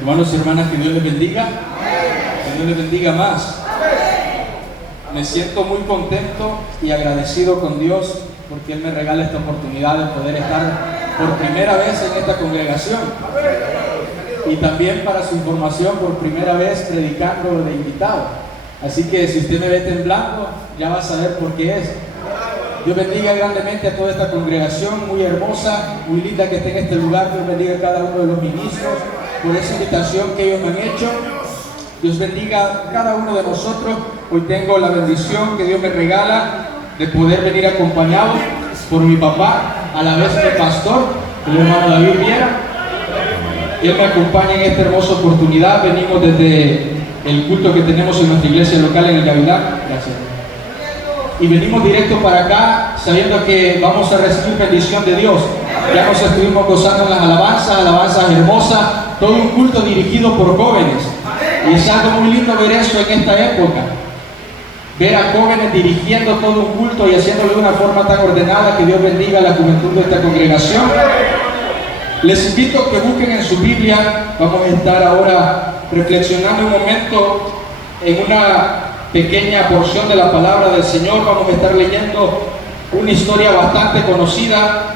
Hermanos y hermanas, que Dios les bendiga, que Dios les bendiga más. Me siento muy contento y agradecido con Dios porque Él me regala esta oportunidad de poder estar por primera vez en esta congregación. Y también, para su información, por primera vez predicando de invitado. Así que si usted me ve temblando, ya va a saber por qué es. Dios bendiga grandemente a toda esta congregación muy hermosa, muy linda que esté en este lugar. Dios bendiga a cada uno de los ministros por esa invitación que ellos me han hecho. Dios bendiga a cada uno de nosotros. Hoy tengo la bendición que Dios me regala de poder venir acompañado por mi papá, a la vez mi pastor, el hermano David Viera. Él me acompaña en esta hermosa oportunidad. Venimos desde el culto que tenemos en nuestra iglesia local en el Gavilán. Gracias. Y venimos directo para acá sabiendo que vamos a recibir bendición de Dios. Ya nos estuvimos gozando en las alabanzas hermosas, todo un culto dirigido por jóvenes. Y es algo muy lindo ver eso en esta época. Ver a jóvenes dirigiendo todo un culto y haciéndolo de una forma tan ordenada. Que Dios bendiga a la juventud de esta congregación. Les invito a que busquen en su Biblia. Vamos a estar ahora reflexionando un momento en una pequeña porción de la palabra del Señor. Vamos a estar leyendo una historia bastante conocida,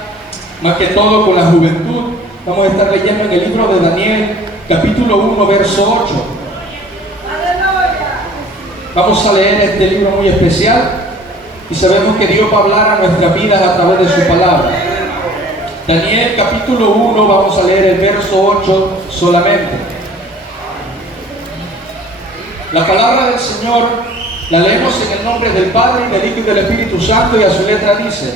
más que todo con la juventud. Vamos a estar leyendo en el libro de Daniel, capítulo 1, verso 8. Vamos a leer este libro muy especial y sabemos que Dios va a hablar a nuestras vidas a través de su palabra. Daniel, capítulo 1, vamos a leer el verso 8 solamente. La palabra del Señor la leemos en el nombre del Padre, y del Hijo y del Espíritu Santo, y a su letra dice: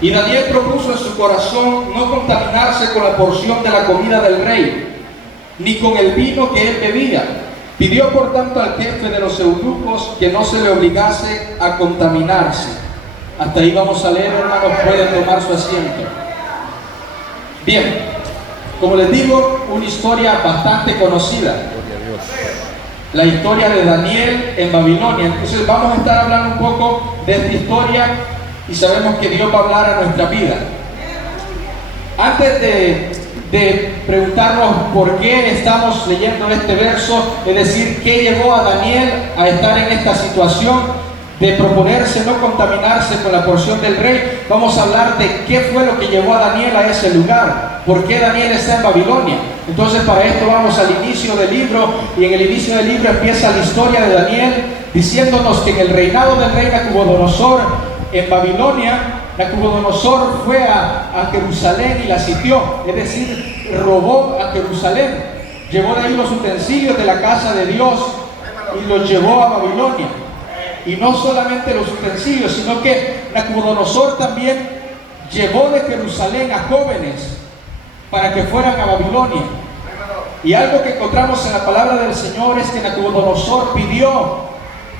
Y Daniel propuso en su corazón no contaminarse con la porción de la comida del rey, ni con el vino que él bebía. Pidió por tanto al jefe de los eunucos que no se le obligase a contaminarse. Hasta ahí vamos a leer, hermanos, pueden tomar su asiento. Bien, como les digo, una historia bastante conocida. La historia de Daniel en Babilonia. Entonces vamos a estar hablando un poco de esta historia y sabemos que Dios va a hablar a nuestra vida. Antes de preguntarnos por qué estamos leyendo este verso, es decir, qué llevó a Daniel a estar en esta situación de proponerse no contaminarse con la porción del rey, vamos a hablar de qué fue lo que llevó a Daniel a ese lugar, por qué Daniel está en Babilonia. Entonces, para esto vamos al inicio del libro, y en el inicio del libro empieza la historia de Daniel diciéndonos que en el reinado del rey Nabucodonosor en Babilonia, Nabucodonosor fue a Jerusalén y la sitió, es decir, robó a Jerusalén, llevó de ahí los utensilios de la casa de Dios y los llevó a Babilonia. Y no solamente los utensilios, sino que Nabucodonosor también llevó de Jerusalén a jóvenes para que fueran a Babilonia. Y algo que encontramos en la palabra del Señor es que Nabucodonosor pidió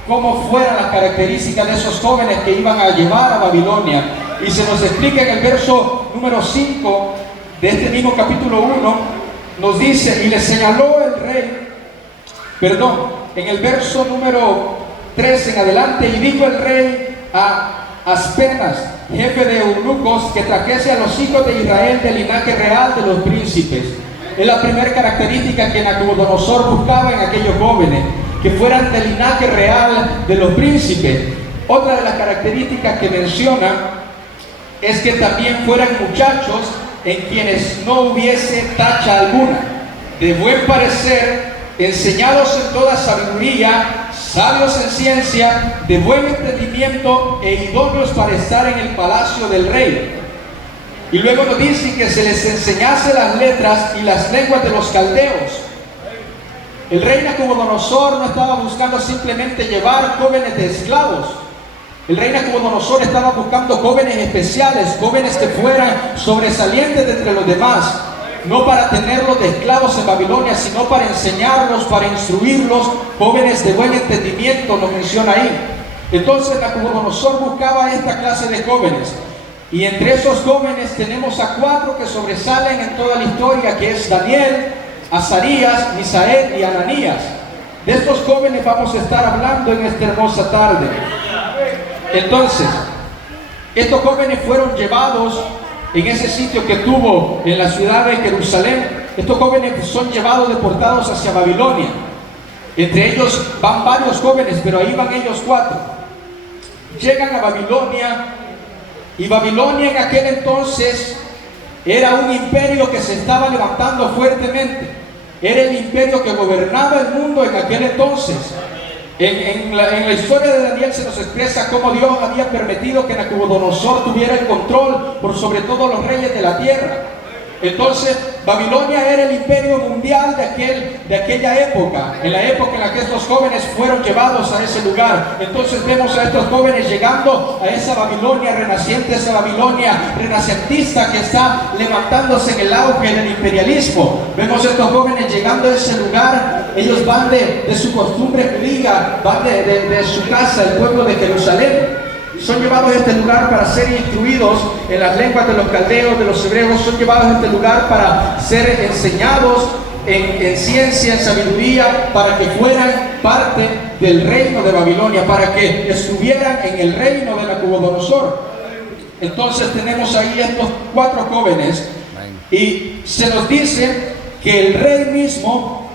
cómo fueran las características de esos jóvenes que iban a llevar a Babilonia. Y se nos explica en el verso número 5 de este mismo capítulo 1, nos dice: y le señaló el rey, en el verso número 3 en adelante, y dijo el rey a Aspenas, jefe de eunucos, que trajese a los hijos de Israel del linaje real de los príncipes. Es la primera característica que Nabucodonosor buscaba en aquellos jóvenes, que fueran del linaje real de los príncipes. Otra de las características que menciona es que también fueran muchachos en quienes no hubiese tacha alguna, de buen parecer, enseñados en toda sabiduría, sabios en ciencia, de buen entendimiento e idóneos para estar en el palacio del rey. Y luego nos dice que se les enseñase las letras y las lenguas de los caldeos. El rey Nabucodonosor no estaba buscando simplemente llevar jóvenes de esclavos. El rey Nabucodonosor estaba buscando jóvenes especiales, jóvenes que fueran sobresalientes de entre los demás. No para tenerlos de esclavos en Babilonia, sino para enseñarlos, para instruirlos, jóvenes de buen entendimiento, nos menciona ahí. Entonces Nabucodonosor buscaba esta clase de jóvenes. Y entre esos jóvenes tenemos a 4 que sobresalen en toda la historia, que es Daniel, Azarías, Misael y Ananías. De estos jóvenes vamos a estar hablando en esta hermosa tarde. Entonces, estos jóvenes fueron llevados en ese sitio que tuvo en la ciudad de Jerusalén, estos jóvenes son llevados deportados hacia Babilonia. Entre ellos van varios jóvenes, pero ahí van ellos 4. Llegan a Babilonia, y Babilonia en aquel entonces era un imperio que se estaba levantando fuertemente. Era el imperio que gobernaba el mundo en aquel entonces. En la historia de Daniel se nos expresa cómo Dios había permitido que Nabucodonosor tuviera el control por sobre todo los reyes de la tierra. Entonces, Babilonia era el imperio mundial de aquella época, en la época en la que estos jóvenes fueron llevados a ese lugar. Entonces vemos a estos jóvenes llegando a esa Babilonia renaciente, esa Babilonia renacentista que está levantándose en el auge del imperialismo. Vemos a estos jóvenes llegando a ese lugar. Ellos van de su costumbre judía, van de su casa, el pueblo de Jerusalén. Son llevados a este lugar para ser instruidos en las lenguas de los caldeos, de los hebreos. Son llevados a este lugar para ser enseñados en ciencia, en sabiduría, para que fueran parte del reino de Babilonia, para que estuvieran en el reino de Nabucodonosor. Entonces tenemos ahí estos 4 jóvenes, y se nos dice que el rey mismo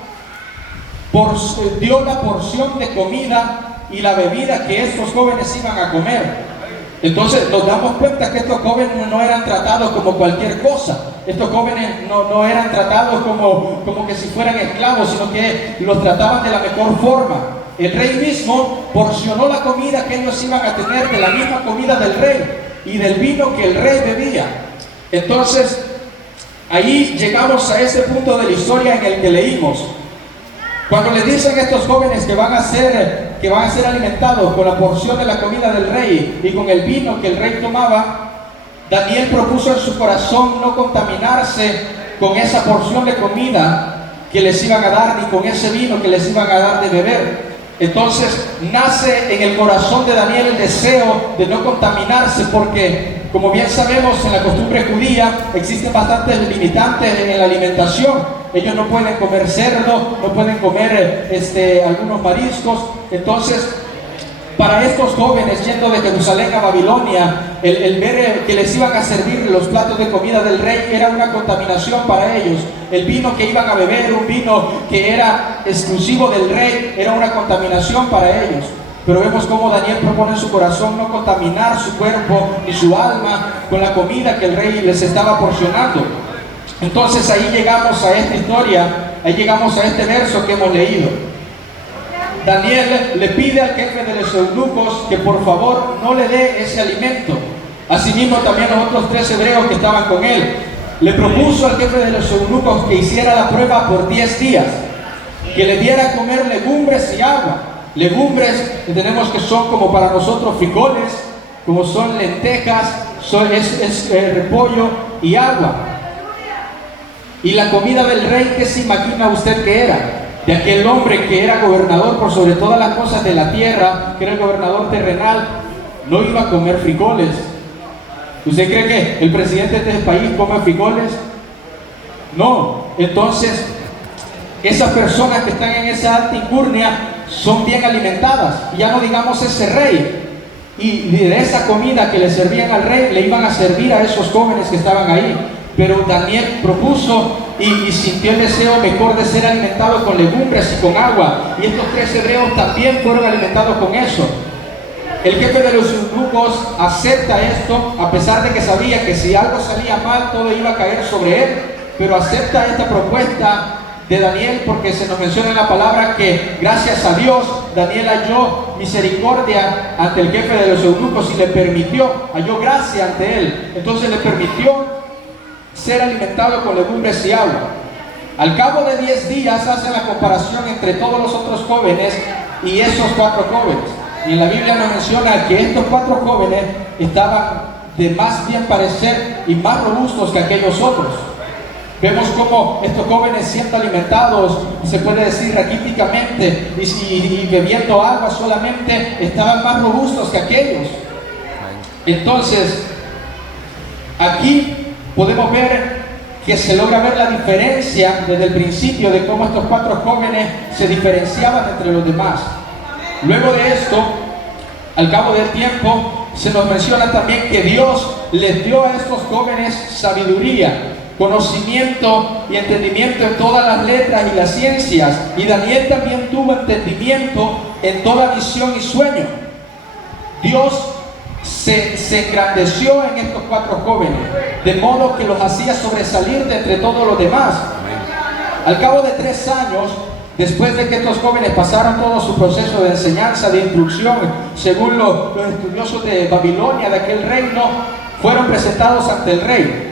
dio la porción de comida y la bebida que estos jóvenes iban a comer. Entonces nos damos cuenta que estos jóvenes no eran tratados como cualquier cosa. Estos jóvenes no eran tratados como que si fueran esclavos, sino que los trataban de la mejor forma. El rey mismo porcionó la comida que ellos iban a tener, de la misma comida del rey y del vino que el rey bebía. Entonces ahí llegamos a ese punto de la historia en el que leímos. Cuando le dicen a estos jóvenes que van a ser alimentados con la porción de la comida del rey y con el vino que el rey tomaba, Daniel propuso en su corazón no contaminarse con esa porción de comida que les iban a dar, ni con ese vino que les iban a dar de beber. Entonces nace en el corazón de Daniel el deseo de no contaminarse, porque como bien sabemos, en la costumbre judía existen bastantes limitantes en la alimentación. Ellos no pueden comer cerdo, no pueden comer algunos mariscos. Entonces, para estos jóvenes yendo de Jerusalén a Babilonia, el ver que les iban a servir los platos de comida del rey era una contaminación para ellos. El vino que iban a beber, un vino que era exclusivo del rey, era una contaminación para ellos. Pero vemos cómo Daniel propone en su corazón no contaminar su cuerpo ni su alma con la comida que el rey les estaba porcionando. Entonces ahí llegamos a esta historia, ahí llegamos a este verso que hemos leído. Daniel le pide al jefe de los eunucos que por favor no le dé ese alimento. Asimismo también los otros 3 hebreos que estaban con él. Le propuso al jefe de los eunucos que hiciera la prueba por 10 días, que le diera a comer legumbres y agua. Legumbres entendemos que son como para nosotros frijoles, como son lentejas, repollo y agua. Y la comida del rey, ¿qué se imagina usted que era? De aquel hombre que era gobernador por sobre todas las cosas de la tierra, que era el gobernador terrenal, no iba a comer frijoles. ¿Usted cree que el presidente de este país come frijoles? No. Entonces, esas personas que están en esa alta alcurnia son bien alimentadas. Y ya no digamos ese rey. Y de esa comida que le servían al rey, le iban a servir a esos jóvenes que estaban ahí. Pero Daniel propuso y sintió el deseo mejor de ser alimentado con legumbres y con agua. Y estos 3 hebreos también fueron alimentados con eso. El jefe de los eunucos acepta esto, a pesar de que sabía que si algo salía mal, todo iba a caer sobre él. Pero acepta esta propuesta de Daniel, porque se nos menciona en la palabra que gracias a Dios Daniel halló misericordia ante el jefe de los eunucos y le permitió, halló gracia ante él. Entonces le permitió ser alimentado con legumbres y agua. Al cabo de 10 días hacen la comparación entre todos los otros jóvenes y esos 4 jóvenes. Y en la Biblia nos menciona que estos 4 jóvenes estaban de más bien parecer y más robustos que aquellos otros. Vemos cómo estos jóvenes, siendo alimentados, se puede decir raquíticamente, y bebiendo agua solamente, estaban más robustos que aquellos. Entonces, aquí podemos ver que se logra ver la diferencia desde el principio de cómo estos 4 jóvenes se diferenciaban entre los demás. Luego de esto, al cabo del tiempo, se nos menciona también que Dios les dio a estos jóvenes sabiduría. conocimiento y entendimiento en todas las letras y las ciencias. Y Daniel también tuvo entendimiento en toda visión y sueño. Dios se engrandeció en estos 4 jóvenes, de modo que los hacía sobresalir de entre todos los demás. Al cabo de 3 años, después de que estos jóvenes pasaron todo su proceso de enseñanza, de instrucción, según los estudiosos de Babilonia, de aquel reino, fueron presentados ante el rey.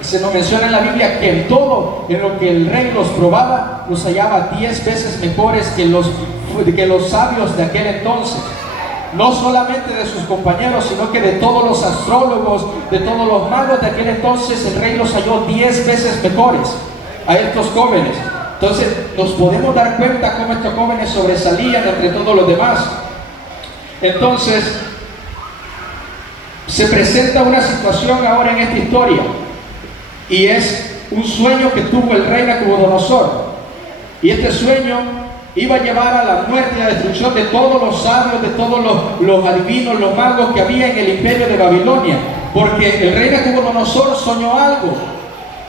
Se nos menciona en la Biblia que en todo en lo que el rey los probaba, los hallaba 10 veces mejores que los sabios de aquel entonces. No solamente de sus compañeros, sino que de todos los astrólogos, de todos los magos de aquel entonces, el rey los halló 10 veces mejores a estos jóvenes. Entonces nos podemos dar cuenta cómo estos jóvenes sobresalían entre todos los demás. Entonces se presenta una situación ahora en esta historia, y es un sueño que tuvo el rey Nabucodonosor. Y este sueño iba a llevar a la muerte y a la destrucción de todos los sabios, de todos los adivinos, los magos que había en el imperio de Babilonia, porque el rey Nabucodonosor soñó algo,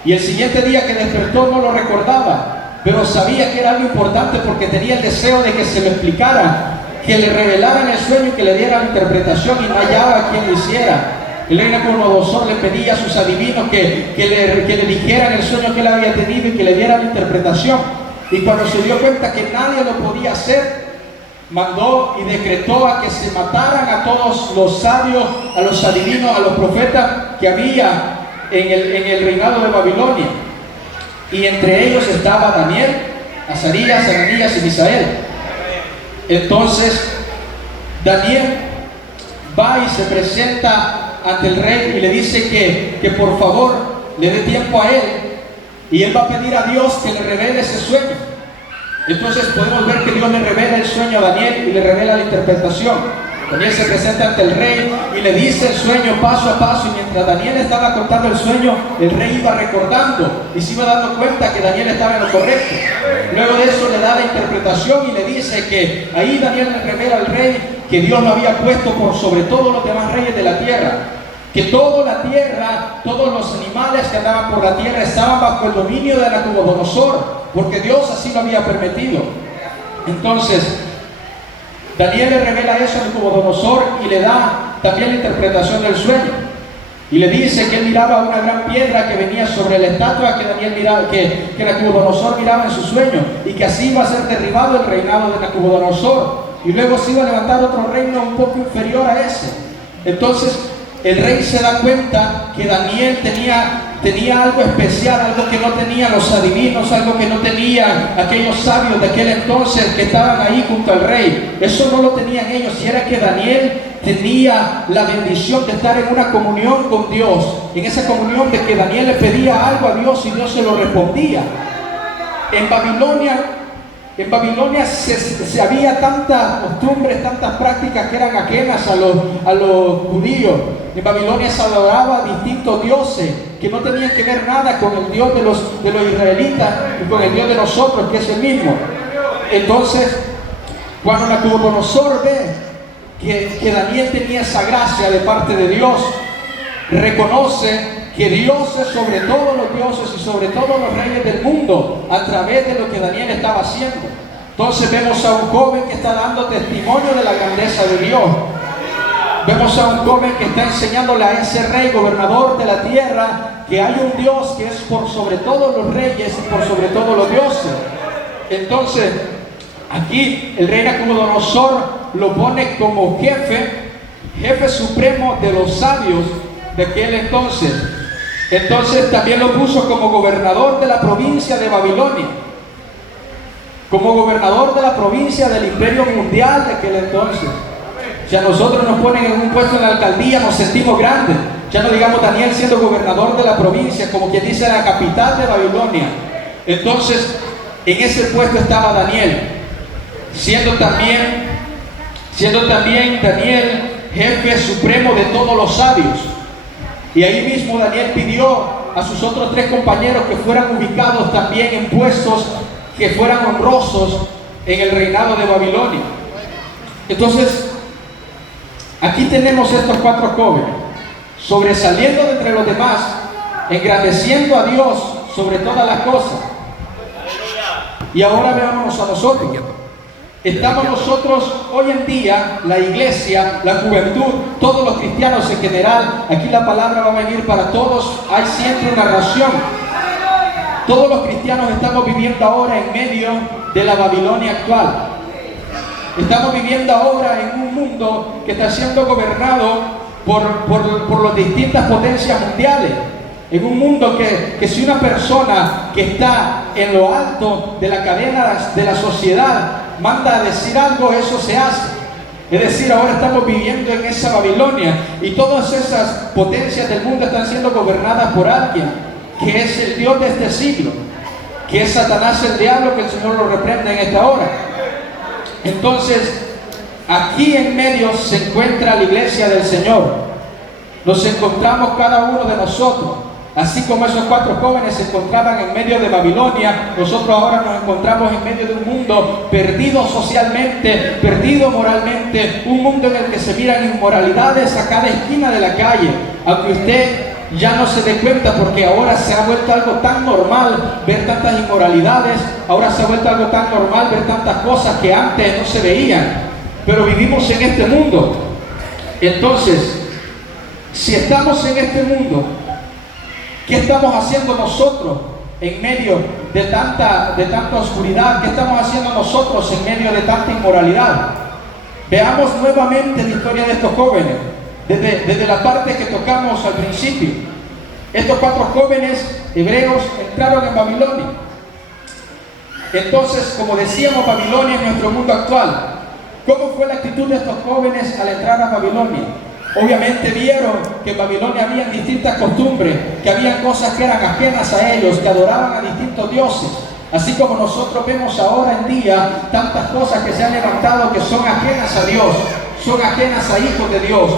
y el siguiente día que despertó no lo recordaba, pero sabía que era algo importante porque tenía el deseo de que se lo explicara, que le revelaran el sueño y que le dieran la interpretación, y no hallaba a quien lo hiciera. El rey Nabucodonosor le pedía a sus adivinos que le dijeran el sueño que él había tenido y que le dieran la interpretación. Y cuando se dio cuenta que nadie lo podía hacer, mandó y decretó a que se mataran a todos los sabios, a los adivinos, a los profetas que había en el reinado de Babilonia. Y entre ellos estaba Daniel, Azarías, Ananías y Misael. Entonces Daniel va y se presenta ante el rey y le dice que por favor le dé tiempo a él, y él va a pedir a Dios que le revele ese sueño. Entonces podemos ver que Dios le revela el sueño a Daniel y le revela la interpretación. Daniel se presenta ante el rey y le dice el sueño paso a paso, y mientras Daniel estaba contando el sueño, el rey iba recordando y se iba dando cuenta que Daniel estaba en lo correcto. Luego de eso le da la interpretación y le dice que ahí Daniel le revela al rey que Dios lo había puesto por sobre todos los demás reyes de la tierra, que toda la tierra, todos los animales que andaban por la tierra estaban bajo el dominio de Nabucodonosor, porque Dios así lo había permitido. Entonces Daniel le revela eso a Nabucodonosor y le da también la interpretación del sueño, y le dice que él miraba una gran piedra que venía sobre la estatua que Nabucodonosor miraba en su sueño, y que así iba a ser derribado el reinado de Nabucodonosor, y luego se iba a levantar otro reino un poco inferior a ese. Entonces el rey se da cuenta que Daniel tenía algo especial, algo que no tenían los adivinos, algo que no tenían aquellos sabios de aquel entonces que estaban ahí junto al rey. Eso no lo tenían ellos, y era que Daniel tenía la bendición de estar en una comunión con Dios, en esa comunión de que Daniel le pedía algo a Dios y Dios se lo respondía. En Babilonia se había tantas costumbres, tantas prácticas que eran ajenas a los judíos. En Babilonia se adoraba a distintos dioses que no tenían que ver nada con el Dios de los israelitas y con el Dios de nosotros, que es el mismo. Entonces, cuando Nabucodonosor ve que Daniel tenía esa gracia de parte de Dios, reconoce que Dios es sobre todos los dioses y sobre todos los reyes del mundo a través de lo que Daniel estaba haciendo. Entonces vemos a un joven que está dando testimonio de la grandeza de Dios. Vemos a un joven que está enseñándole a ese rey, gobernador de la tierra, que hay un Dios que es por sobre todos los reyes y por sobre todos los dioses. Entonces aquí el rey Nabucodonosor lo pone como jefe supremo de los sabios de aquel entonces. Entonces también lo puso como gobernador de la provincia de Babilonia, como gobernador de la provincia del imperio mundial de aquel entonces. Si a nosotros nos ponen en un puesto en la alcaldía, nos sentimos grandes. Ya no digamos Daniel siendo gobernador de la provincia, como quien dice la capital de Babilonia. Entonces en ese puesto estaba Daniel, siendo también Daniel jefe supremo de todos los sabios. Y ahí mismo Daniel pidió a sus otros 3 compañeros que fueran ubicados también en puestos que fueran honrosos en el reinado de Babilonia. Entonces, aquí tenemos estos 4 jóvenes sobresaliendo de entre los demás, engrandeciendo a Dios sobre todas las cosas. Y ahora veámonos a nosotros. Estamos nosotros hoy en día, la iglesia, la juventud, todos los cristianos en general. Aquí la palabra va a venir para todos. Hay siempre una ración. Todos los cristianos estamos viviendo ahora en medio de la Babilonia actual. Estamos viviendo ahora en un mundo que está siendo gobernado por las distintas potencias mundiales. En un mundo que si una persona que está en lo alto de la cadena de la sociedad manda a decir algo, eso se hace. Es decir, ahora estamos viviendo en esa Babilonia y todas esas potencias del mundo están siendo gobernadas por alguien que es el Dios de este siglo, que es Satanás, el diablo, que el Señor lo reprenda en esta hora. Entonces, aquí en medio se encuentra la iglesia del Señor. Nos encontramos cada uno de nosotros. Así como esos 4 jóvenes se encontraban en medio de Babilonia, nosotros ahora nos encontramos en medio de un mundo perdido socialmente, perdido moralmente, un mundo en el que se miran inmoralidades a cada esquina de la calle. Aunque usted ya no se dé cuenta, porque ahora se ha vuelto algo tan normal ver tantas inmoralidades, ahora se ha vuelto algo tan normal ver tantas cosas que antes no se veían, pero vivimos en este mundo. Entonces, si estamos en este mundo, ¿qué estamos haciendo nosotros en medio de tanta oscuridad? ¿Qué estamos haciendo nosotros en medio de tanta inmoralidad? Veamos nuevamente la historia de estos jóvenes, desde la parte que tocamos al principio. Estos 4 jóvenes hebreos entraron en Babilonia. Entonces, como decíamos, Babilonia es nuestro mundo actual. ¿Cómo fue la actitud de estos jóvenes al entrar a Babilonia? Obviamente vieron que en Babilonia había distintas costumbres, que había cosas que eran ajenas a ellos, que adoraban a distintos dioses. Así como nosotros vemos ahora en día tantas cosas que se han levantado que son ajenas a Dios, son ajenas a hijos de Dios.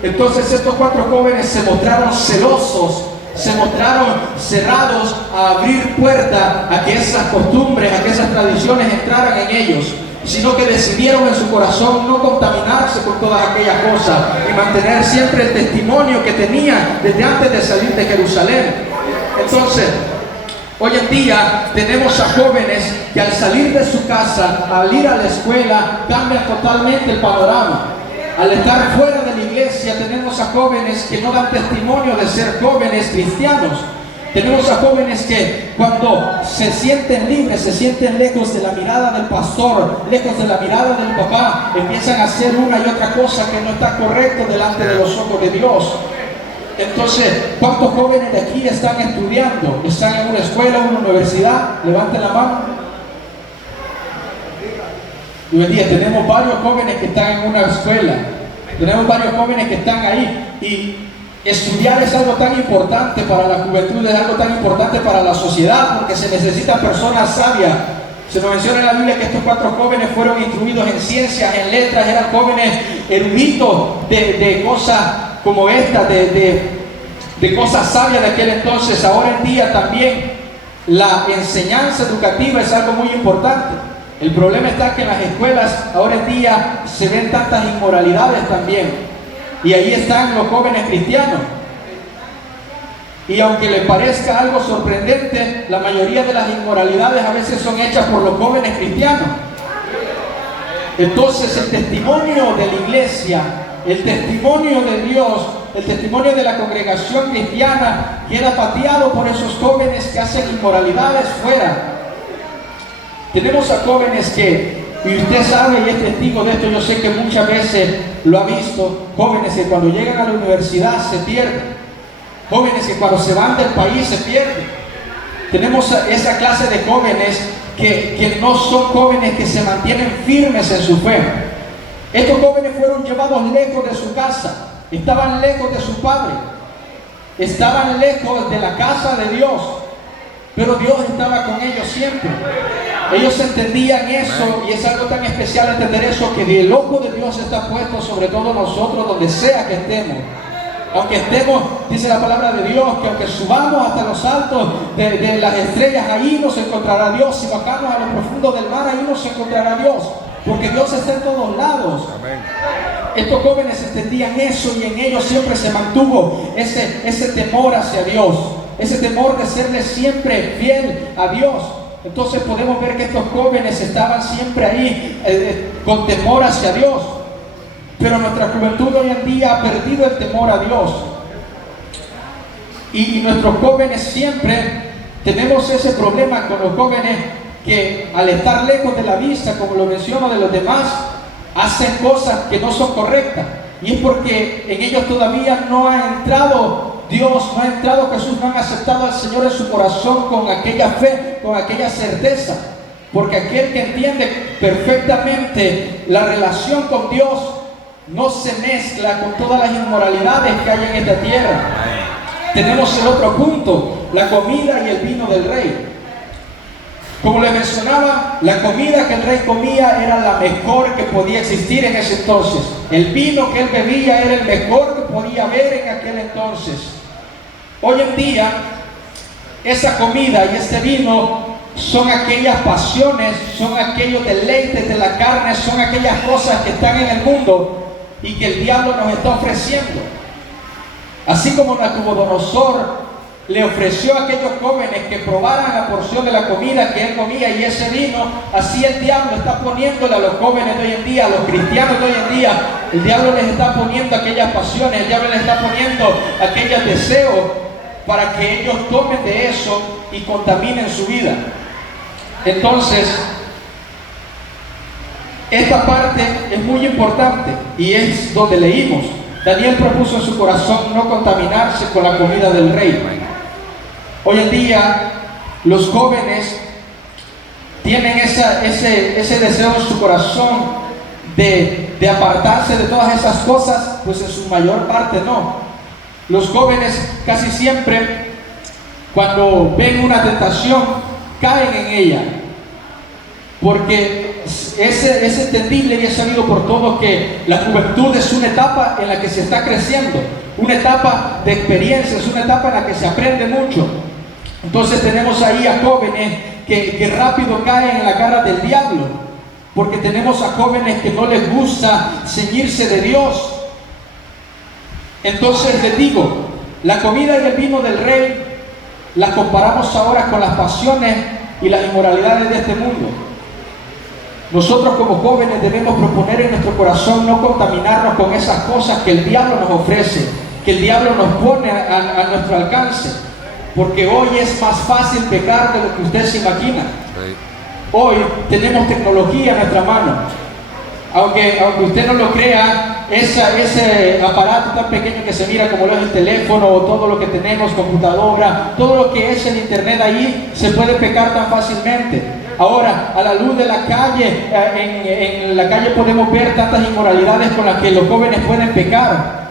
Entonces estos 4 jóvenes se mostraron celosos, se mostraron cerrados a abrir puerta a que esas costumbres, a que esas tradiciones entraran en ellos, sino que decidieron en su corazón no contaminarse con todas aquellas cosas y mantener siempre el testimonio que tenían desde antes de salir de Jerusalén. Entonces, hoy en día tenemos a jóvenes que al salir de su casa, al ir a la escuela, cambian totalmente el panorama. Al estar fuera de la iglesia, tenemos a jóvenes que no dan testimonio de ser jóvenes cristianos. Tenemos a jóvenes que cuando se sienten libres, se sienten lejos de la mirada del pastor, lejos de la mirada del papá, empiezan a hacer una y otra cosa que no está correcto delante de los ojos de Dios. Entonces, ¿cuántos jóvenes de aquí están estudiando? ¿Están en una escuela, en una universidad? Levanten la mano. Y hoy día tenemos varios jóvenes que están en una escuela. Tenemos varios jóvenes que están ahí. Y estudiar es algo tan importante para la juventud, es algo tan importante para la sociedad, porque se necesitan personas sabias. Se nos menciona en la Biblia que estos 4 jóvenes fueron instruidos en ciencias, en letras, eran jóvenes eruditos de cosas como esta, de cosas sabias de aquel entonces. Ahora en día también la enseñanza educativa es algo muy importante. El problema está que en las escuelas ahora en día se ven tantas inmoralidades también. Y ahí están los jóvenes cristianos. Y aunque les parezca algo sorprendente, la mayoría de las inmoralidades a veces son hechas por los jóvenes cristianos. Entonces el testimonio de la iglesia, el testimonio de Dios, el testimonio de la congregación cristiana queda pateado por esos jóvenes que hacen inmoralidades fuera. Tenemos a jóvenes que, y usted sabe y es testigo de esto, yo sé que muchas veces lo ha visto, jóvenes que cuando llegan a la universidad se pierden, jóvenes que cuando se van del país se pierden. Tenemos esa clase de jóvenes que no son jóvenes que se mantienen firmes en su fe. Estos jóvenes fueron llevados lejos de su casa, estaban lejos de su padre, estaban lejos de la casa de Dios, pero Dios estaba con ellos siempre. Ellos entendían eso, y es algo tan especial entender eso, que el ojo de Dios está puesto sobre todos nosotros donde sea que estemos. Aunque estemos, dice la palabra de Dios, que aunque subamos hasta los altos de las estrellas, ahí nos encontrará Dios. Si bajamos a lo profundo del mar, ahí nos encontrará Dios, porque Dios está en todos lados. Amén. Estos jóvenes entendían eso, y en ellos siempre se mantuvo ese temor hacia Dios. ese temor de serle siempre fiel a Dios. Entonces podemos ver que estos jóvenes estaban siempre ahí con temor hacia Dios. Pero nuestra juventud hoy en día ha perdido el temor a Dios. Y nuestros jóvenes siempre tenemos ese problema con los jóvenes que al estar lejos de la vista, como lo menciono, de los demás, hacen cosas que no son correctas. Y es porque en ellos todavía no ha entrado Dios, no ha entrado Jesús, no han aceptado al Señor en su corazón con aquella fe, con aquella certeza. Porque aquel que entiende perfectamente la relación con Dios no se mezcla con todas las inmoralidades que hay en esta tierra. Tenemos el otro punto, la comida y el vino del rey. Como le mencionaba, la comida que el rey comía era la mejor que podía existir en ese entonces. El vino que él bebía era el mejor que podía haber en aquel entonces. Hoy en día, esa comida y este vino son aquellas pasiones, son aquellos deleites de la carne, son aquellas cosas que están en el mundo y que el diablo nos está ofreciendo. Así como Nabucodonosor le ofreció a aquellos jóvenes que probaran la porción de la comida que él comía y ese vino, así el diablo está poniéndole a los jóvenes de hoy en día, a los cristianos de hoy en día, el diablo les está poniendo aquellas pasiones, el diablo les está poniendo aquellos deseos para que ellos tomen de eso y contaminen su vida. Entonces, esta parte es muy importante y es donde leímos. Daniel propuso en su corazón no contaminarse con la comida del rey. Hoy en día los jóvenes tienen ese deseo en su corazón de apartarse de todas esas cosas, pues en su mayor parte no. Los jóvenes casi siempre cuando ven una tentación caen en ella, porque es entendible y es sabido por todos que la juventud es una etapa en la que se está creciendo, una etapa de experiencias, una etapa en la que se aprende mucho. Entonces tenemos ahí a jóvenes que rápido caen en la garra del diablo, porque tenemos a jóvenes que no les gusta ceñirse de Dios. Entonces les digo, la comida y el vino del rey las comparamos ahora con las pasiones y las inmoralidades de este mundo. Nosotros como jóvenes debemos proponer en nuestro corazón no contaminarnos con esas cosas que el diablo nos ofrece, que el diablo nos pone a nuestro alcance, porque hoy es más fácil pecar de lo que usted se imagina. Hoy tenemos tecnología en nuestra mano. Aunque usted no lo crea, ese aparato tan pequeño que se mira como lo es el teléfono o todo lo que tenemos, computadora, todo lo que es el internet ahí, se puede pecar tan fácilmente. Ahora, a la luz de la calle, en la calle podemos ver tantas inmoralidades con las que los jóvenes pueden pecar.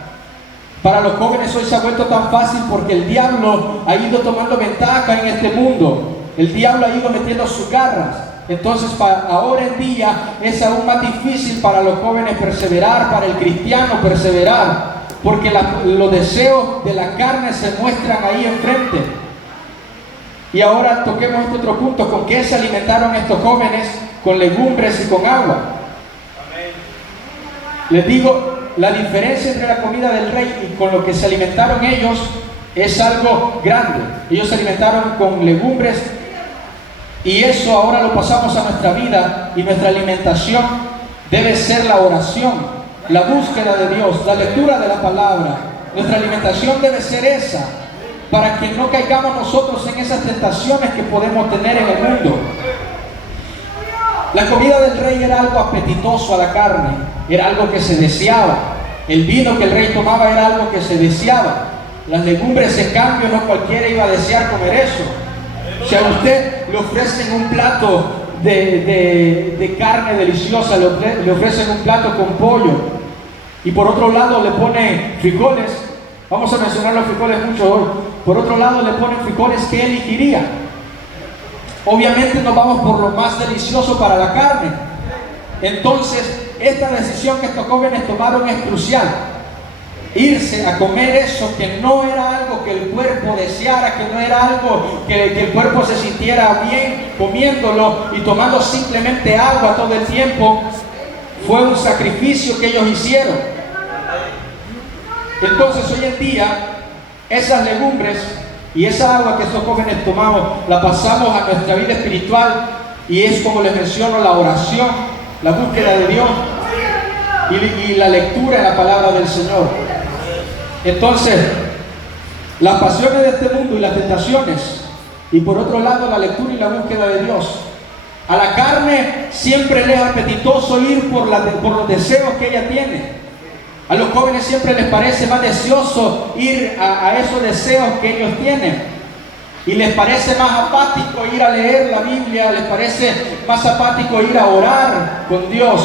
Para los jóvenes hoy se ha vuelto tan fácil porque el diablo ha ido tomando ventaja en este mundo. El diablo ha ido metiendo sus garras. Entonces, ahora en día es aún más difícil para los jóvenes perseverar, para el cristiano perseverar, porque los deseos de la carne se muestran ahí enfrente. Y ahora toquemos este otro punto: ¿con qué se alimentaron estos jóvenes? Con legumbres y con agua. Les digo, la diferencia entre la comida del rey y con lo que se alimentaron ellos es algo grande. Ellos se alimentaron con legumbres, y eso ahora lo pasamos a nuestra vida, y nuestra alimentación debe ser la oración, la búsqueda de Dios, la lectura de la palabra. Nuestra alimentación debe ser esa, para que no caigamos nosotros en esas tentaciones que podemos tener en el mundo. La comida del rey era algo apetitoso a la carne, era algo que se deseaba. El vino que el rey tomaba era algo que se deseaba. Las legumbres, en cambio, no cualquiera iba a desear comer eso. Si a usted le ofrecen un plato de carne deliciosa, le ofrecen un plato con pollo, y por otro lado le ponen frijoles, vamos a mencionar los frijoles mucho hoy, por otro lado le ponen frijoles, ¿qué elegiría? Obviamente nos vamos por lo más delicioso para la carne. Entonces, esta decisión que estos jóvenes tomaron es crucial. Irse a comer eso que no era algo que el cuerpo deseara, que no era algo que el cuerpo se sintiera bien comiéndolo y tomando simplemente agua todo el tiempo, fue un sacrificio que ellos hicieron. Entonces hoy en día esas legumbres Y esa agua que estos jóvenes tomamos, la pasamos a nuestra vida espiritual, y es, como les menciono, la oración, la búsqueda de Dios y la lectura de la palabra del Señor. Entonces, las pasiones de este mundo y las tentaciones, y por otro lado la lectura y la búsqueda de Dios. A la carne siempre le es apetitoso ir por los deseos que ella tiene. A los jóvenes siempre les parece más deseoso ir a esos deseos que ellos tienen. Y les parece más apático ir a leer la Biblia, les parece más apático ir a orar con Dios.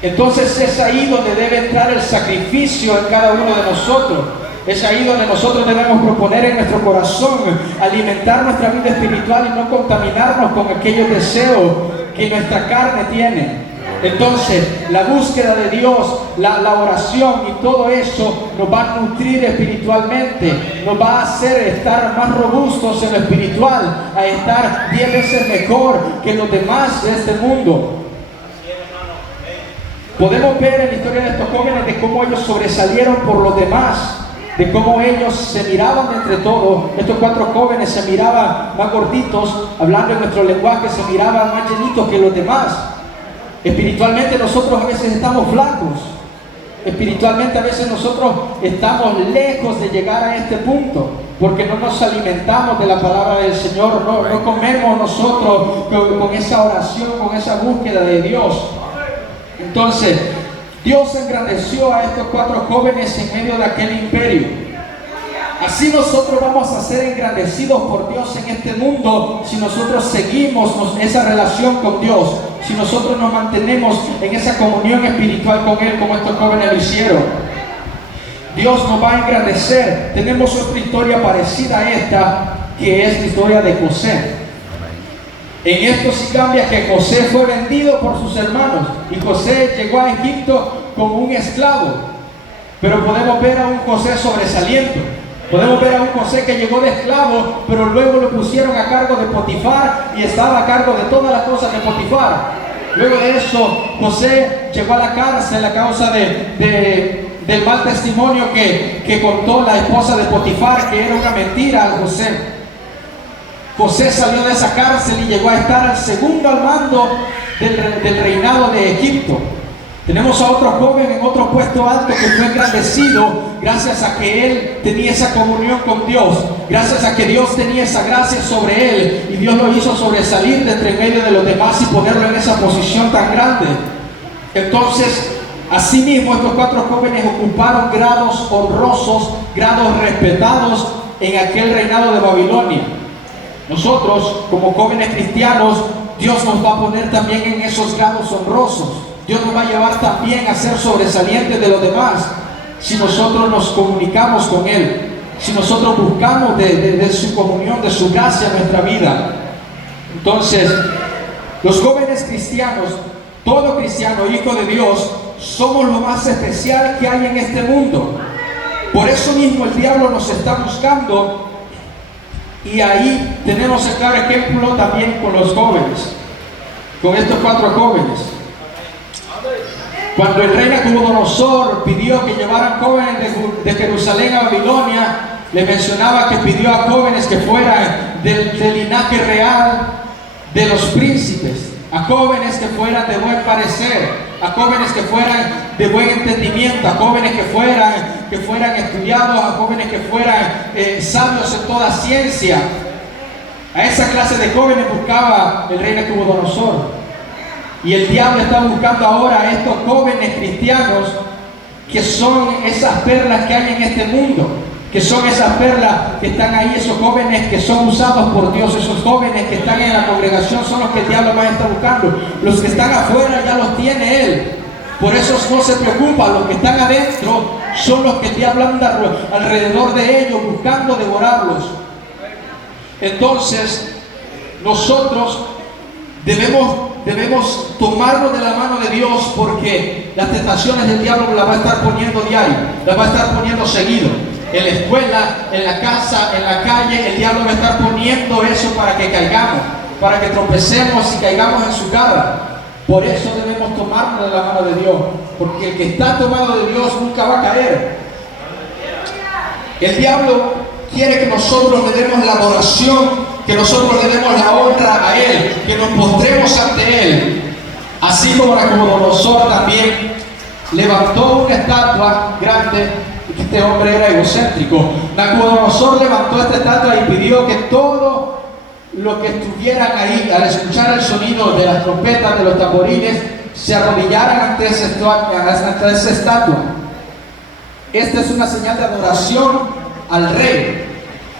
Entonces es ahí donde debe entrar el sacrificio en cada uno de nosotros. Es ahí donde nosotros debemos proponer en nuestro corazón alimentar nuestra vida espiritual y no contaminarnos con aquellos deseos que nuestra carne tiene. Entonces, la búsqueda de Dios, la oración y todo eso nos va a nutrir espiritualmente, nos va a hacer estar más robustos en lo espiritual, a estar 10 veces mejor que los demás de este mundo. Podemos ver en la historia de estos jóvenes de cómo ellos sobresalieron por los demás, de cómo ellos se miraban entre todos. Estos 4 jóvenes se miraban más gorditos, hablando en nuestro lenguaje, se miraban más llenitos que los demás. Espiritualmente nosotros a veces estamos flacos. Espiritualmente a veces nosotros estamos lejos de llegar a este punto, porque no nos alimentamos de la palabra del Señor, no comemos nosotros con esa oración, con esa búsqueda de Dios. Entonces, Dios engrandeció a estos 4 jóvenes en medio de aquel imperio. Así nosotros vamos a ser engrandecidos por Dios en este mundo si nosotros seguimos esa relación con Dios, si nosotros nos mantenemos en esa comunión espiritual con Él como estos jóvenes lo hicieron. Dios nos va a engrandecer. Tenemos otra historia parecida a esta, que es la historia de José. En esto sí cambia que José fue vendido por sus hermanos y José llegó a Egipto como un esclavo. Pero podemos ver a un José sobresaliente. Podemos ver a un José que llegó de esclavo, pero luego lo pusieron a cargo de Potifar y estaba a cargo de todas las cosas de Potifar. Luego de eso, José llegó a la cárcel a causa del mal testimonio que contó la esposa de Potifar, que era una mentira a José. José salió de esa cárcel y llegó a estar al segundo al mando del reinado de Egipto. Tenemos a otro joven en otro puesto alto que fue engrandecido gracias a que él tenía esa comunión con Dios, gracias a que Dios tenía esa gracia sobre él y Dios lo hizo sobresalir de entre medio de los demás y ponerlo en esa posición tan grande. Entonces, asimismo, estos 4 jóvenes ocuparon grados honrosos, grados respetados en aquel reinado de Babilonia. Nosotros, como jóvenes cristianos, Dios nos va a poner también en esos grados honrosos. Dios nos va a llevar también a ser sobresalientes de los demás si nosotros nos comunicamos con Él, si nosotros buscamos de su comunión, de su gracia en nuestra vida. Entonces, los jóvenes cristianos, todo cristiano, hijo de Dios, somos lo más especial que hay en este mundo. Por eso mismo el diablo nos está buscando. Y ahí tenemos el claro ejemplo también con los jóvenes, con estos 4 jóvenes. Cuando el rey Nabucodonosor pidió que llevaran jóvenes de Jerusalén a Babilonia, le mencionaba que pidió a jóvenes que fueran del linaje real de los príncipes, a jóvenes que fueran de buen parecer, a jóvenes que fueran de buen entendimiento, a jóvenes que fueran estudiados, a jóvenes que fueran sabios en toda ciencia. A esa clase de jóvenes buscaba el rey Nabucodonosor. Y el diablo está buscando ahora a estos jóvenes cristianos que son esas perlas que hay en este mundo, que son esas perlas que están ahí, esos jóvenes que son usados por Dios, esos jóvenes que están en la congregación son los que el diablo va a estar buscando. Los que están afuera ya los tiene él. Por eso no se preocupa, los que están adentro son los que el diablo anda alrededor de ellos buscando devorarlos. Entonces, nosotros debemos tomarnos de la mano de Dios, porque las tentaciones del diablo las va a estar poniendo diario, las va a estar poniendo seguido. En la escuela, en la casa, en la calle, el diablo va a estar poniendo eso para que caigamos, para que tropecemos y caigamos en su cara. Por eso debemos tomarnos de la mano de Dios, porque el que está tomado de Dios nunca va a caer. El diablo quiere que nosotros le demos la adoración, que nosotros le demos la honra a Él, que nos postremos ante Él. Así como Nabucodonosor también levantó una estatua grande. Este hombre era egocéntrico. Nabucodonosor levantó esta estatua y pidió que todo lo que estuvieran ahí, al escuchar el sonido de las trompetas, de los tamborines, se arrodillaran ante esa estatua. Esta es una señal de adoración al rey.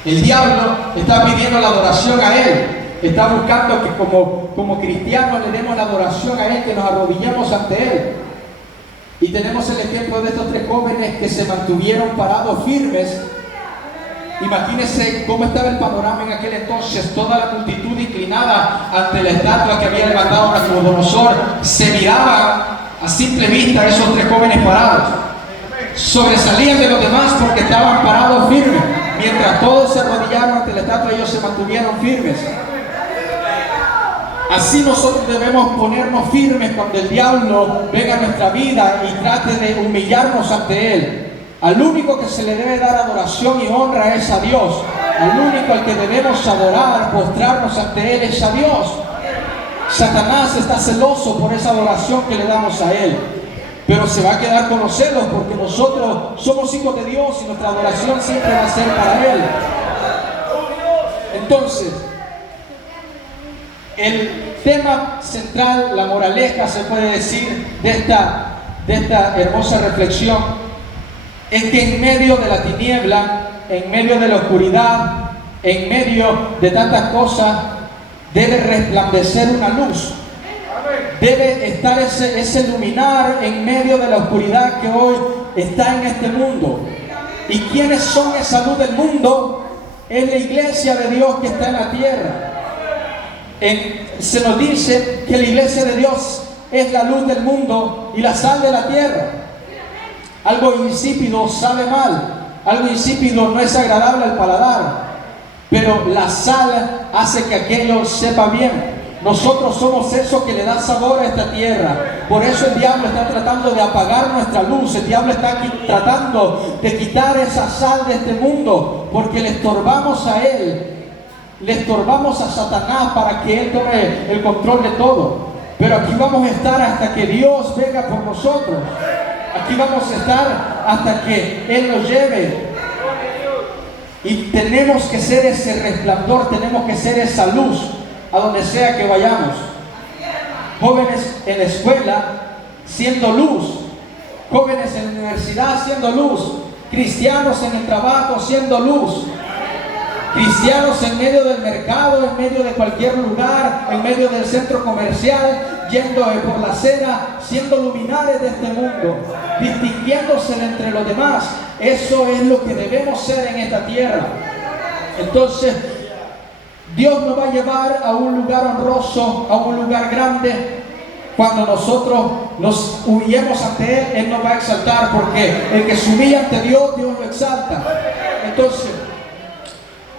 El diablo está pidiendo la adoración a él. Está buscando que como cristianos le demos la adoración a él, que nos arrodillemos ante él. Y tenemos el ejemplo de estos tres jóvenes que se mantuvieron parados firmes. Imagínense cómo estaba el panorama en aquel entonces, toda la multitud inclinada ante la estatua que había levantado Nabucodonosor. Se miraban a simple vista esos tres jóvenes parados. Sobresalían de los demás porque estaban parados firmes. Mientras todos se arrodillaron ante la estatua, ellos se mantuvieron firmes. Así nosotros debemos ponernos firmes cuando el diablo venga a nuestra vida y trate de humillarnos ante él. Al único que se le debe dar adoración y honra es a Dios. Al único al que debemos adorar, postrarnos ante él es a Dios. Satanás está celoso por esa adoración que le damos a él, pero se va a quedar con los celos porque nosotros somos hijos de Dios y nuestra adoración siempre va a ser para él. Entonces, el tema central, la moraleja, se puede decir, de esta hermosa reflexión, es que en medio de la tiniebla, en medio de la oscuridad, en medio de tantas cosas, debe resplandecer una luz. Debe estar ese luminar en medio de la oscuridad que hoy está en este mundo. ¿Y quiénes son esa luz del mundo? Es la iglesia de Dios que está en la tierra. Se nos dice que la iglesia de Dios es la luz del mundo y la sal de la tierra. Algo insípido sabe mal, algo insípido no es agradable al paladar, pero la sal hace que aquello sepa bien. Nosotros somos eso que le da sabor a esta tierra. Por eso el diablo está tratando de apagar nuestra luz. El diablo está tratando de quitar esa sal de este mundo, porque le estorbamos a él. Le estorbamos a Satanás para que él tome el control de todo. Pero aquí vamos a estar hasta que Dios venga por nosotros. Aquí vamos a estar hasta que Él nos lleve. Y tenemos que ser ese resplandor, tenemos que ser esa luz a donde sea que vayamos. Jóvenes en la escuela siendo luz, jóvenes en la universidad siendo luz, cristianos en el trabajo siendo luz, cristianos en medio del mercado, en medio de cualquier lugar, en medio del centro comercial, yendo por la acera, siendo luminares de este mundo, distinguiéndose entre los demás. Eso es lo que debemos ser en esta tierra. Entonces, Dios nos va a llevar a un lugar honroso, a un lugar grande. Cuando nosotros nos humillemos ante Él, Él nos va a exaltar, porque el que se humilla ante Dios, Dios lo exalta. Entonces,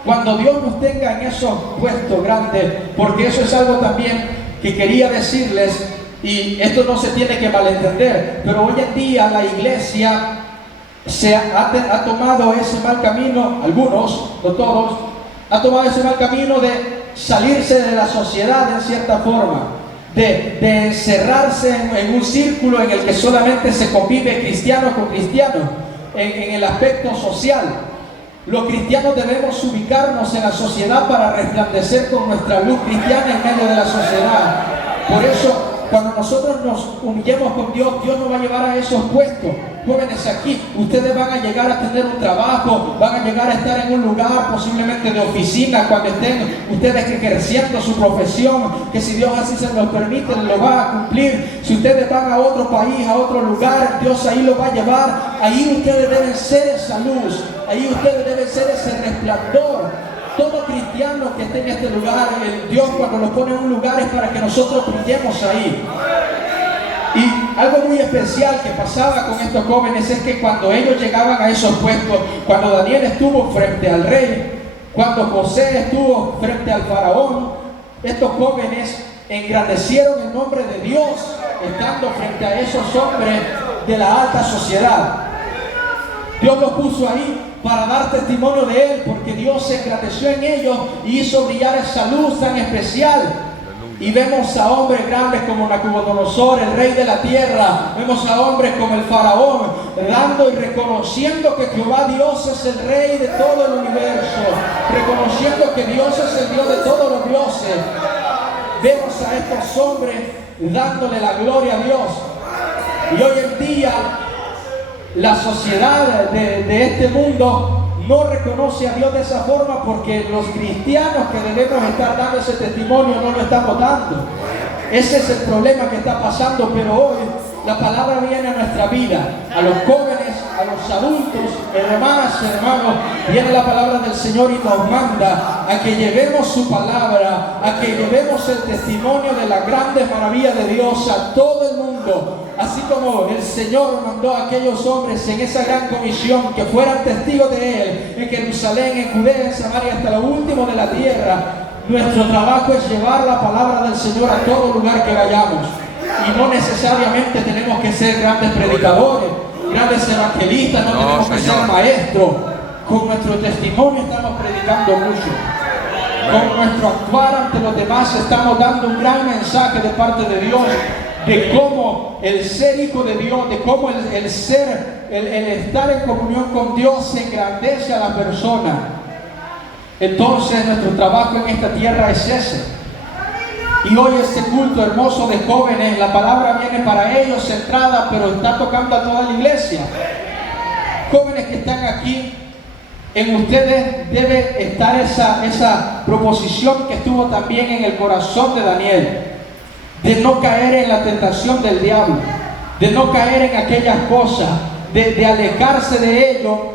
cuando Dios nos tenga en esos puestos grandes, porque eso es algo también que quería decirles, y esto no se tiene que malentender, pero hoy en día la iglesia ha tomado ese mal camino, algunos, no todos, ha tomado ese mal camino de salirse de la sociedad en cierta forma, de encerrarse en un círculo en el que solamente se convive cristiano con cristiano, en el aspecto social. Los cristianos debemos ubicarnos en la sociedad para resplandecer con nuestra luz cristiana en medio de la sociedad. Por eso, cuando nosotros nos humillemos con Dios, Dios nos va a llevar a esos puestos. Jóvenes, aquí ustedes van a llegar a tener un trabajo, van a llegar a estar en un lugar posiblemente de oficina cuando estén ustedes ejerciendo su profesión, que si Dios así se los permite, lo va a cumplir. Si ustedes van a otro país, a otro lugar, Dios ahí lo va a llevar. Ahí ustedes deben ser esa luz, ahí ustedes deben ser ese resplandor. Todo cristiano que esté en este lugar, Dios cuando nos pone en un lugar es para que nosotros brillemos ahí. Y algo muy especial que pasaba con estos jóvenes es que cuando ellos llegaban a esos puestos, cuando Daniel estuvo frente al rey, cuando José estuvo frente al faraón, estos jóvenes engrandecieron el nombre de Dios estando frente a esos hombres de la alta sociedad. Dios los puso ahí para dar testimonio de Él, porque Dios se engrandeció en ellos y hizo brillar esa luz tan especial. Y vemos a hombres grandes como Nabucodonosor, el rey de la tierra. Vemos a hombres como el faraón, dando y reconociendo que Jehová Dios es el rey de todo el universo, reconociendo que Dios es el Dios de todos los dioses. Vemos a estos hombres dándole la gloria a Dios. Y hoy en día la sociedad de este mundo no reconoce a Dios de esa forma, porque los cristianos que debemos estar dando ese testimonio no lo estamos dando. Ese es el problema que está pasando. Pero hoy la palabra viene a nuestra vida, a los jóvenes, a los adultos, hermanas, hermanos. Viene la palabra del Señor y nos manda a que llevemos su palabra, a que llevemos el testimonio de las grandes maravillas de Dios a todo el mundo. Así como el Señor mandó a aquellos hombres en esa gran comisión que fueran testigos de Él en Jerusalén, en Judea, en Samaria, hasta lo último de la tierra. Nuestro trabajo es llevar la palabra del Señor a todo lugar que vayamos. Y no necesariamente tenemos que ser grandes predicadores, grandes evangelistas, no tenemos que ser maestros. Con nuestro testimonio estamos predicando mucho. Con nuestro actuar ante los demás estamos dando un gran mensaje de parte de Dios, de cómo el ser hijo de Dios, de cómo el estar en comunión con Dios se engrandece a la persona. Entonces nuestro trabajo en esta tierra es ese. Y hoy este culto hermoso de jóvenes, la palabra viene para ellos centrada, pero está tocando a toda la iglesia. Jóvenes que están aquí, en ustedes debe estar esa proposición que estuvo también en el corazón de Daniel, de no caer en la tentación del diablo, de no caer en aquellas cosas, de alejarse de ello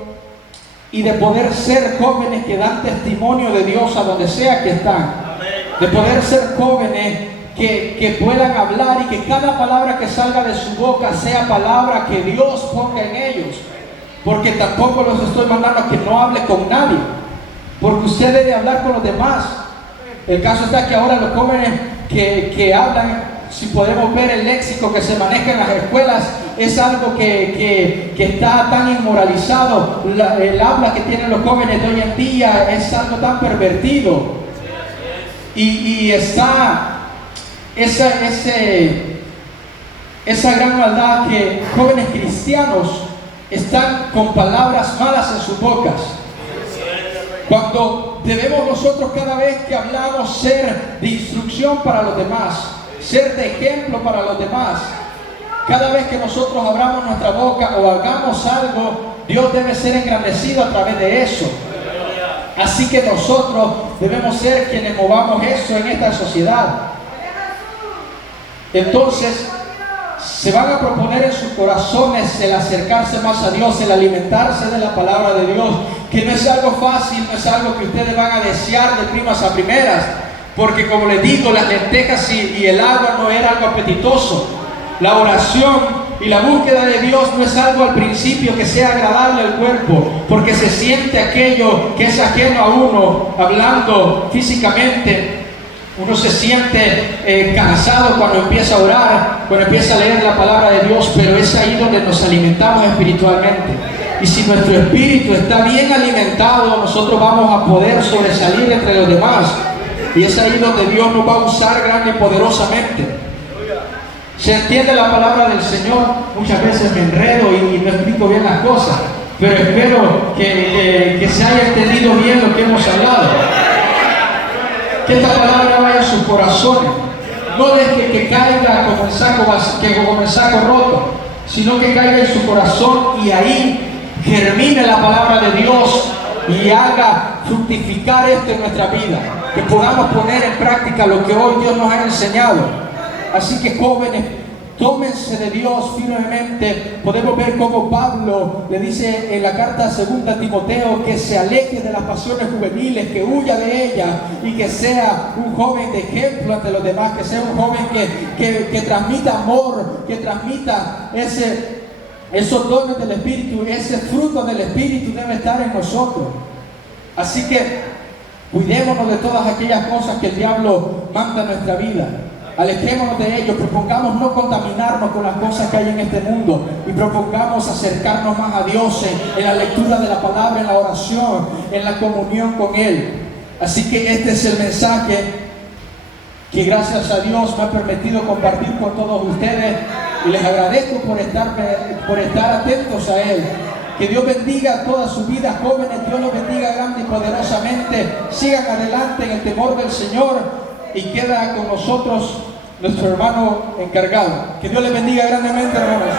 y de poder ser jóvenes que dan testimonio de Dios a donde sea que están, de poder ser jóvenes que puedan hablar y que cada palabra que salga de su boca sea palabra que Dios ponga en ellos, porque tampoco los estoy mandando a que no hable con nadie, porque usted debe hablar con los demás. El caso está que ahora los jóvenes que hablan, si podemos ver el léxico que se maneja en las escuelas, es algo que está tan inmoralizado. El habla que tienen los jóvenes de hoy en día es algo tan pervertido. Y está esa gran maldad que jóvenes cristianos están con palabras malas en sus bocas, cuando debemos nosotros cada vez que hablamos ser de instrucción para los demás, ser de ejemplo para los demás. Cada vez que nosotros abramos nuestra boca o hagamos algo, Dios debe ser engrandecido a través de eso. Así que nosotros debemos ser quienes movamos eso en esta sociedad. Entonces se van a proponer en sus corazones el acercarse más a Dios, el alimentarse de la palabra de Dios, que no es algo fácil, no es algo que ustedes van a desear de primas a primeras, porque como les digo, las lentejas y el agua no era algo apetitoso. La oración y la búsqueda de Dios no es algo al principio que sea agradable al cuerpo, porque se siente aquello que es ajeno a uno. Hablando físicamente, uno se siente cansado cuando empieza a orar, cuando empieza a leer la palabra de Dios, pero es ahí donde nos alimentamos espiritualmente. Y si nuestro espíritu está bien alimentado, nosotros vamos a poder sobresalir entre los demás. Y es ahí donde Dios nos va a usar grande y poderosamente. ¿Se entiende la palabra del Señor? Muchas veces me enredo y no explico bien las cosas, pero espero que se haya entendido bien lo que hemos hablado. Que esta palabra vaya a sus corazones. No deje que caiga como el saco roto, sino que caiga en su corazón y ahí germine la palabra de Dios y haga fructificar esto en nuestra vida. Que podamos poner en práctica lo que hoy Dios nos ha enseñado. Así que jóvenes, tómense de Dios firmemente. Podemos ver cómo Pablo le dice en la carta 2 Timoteo que se aleje de las pasiones juveniles, que huya de ellas y que sea un joven de ejemplo ante los demás, que sea un joven que transmita amor, que transmita esos dones del Espíritu, ese fruto del Espíritu debe estar en nosotros. Así que cuidémonos de todas aquellas cosas que el diablo manda en nuestra vida. Alejémonos de ellos, propongamos no contaminarnos con las cosas que hay en este mundo y propongamos acercarnos más a Dios en la lectura de la palabra, en la oración, en la comunión con Él. Así que este es el mensaje que gracias a Dios me ha permitido compartir con todos ustedes y les agradezco por estar atentos a Él. Que Dios bendiga toda su vida, jóvenes, Dios los bendiga grande y poderosamente. Sigan adelante en el temor del Señor. Y queda con nosotros nuestro hermano encargado. Que Dios les bendiga grandemente, hermanos.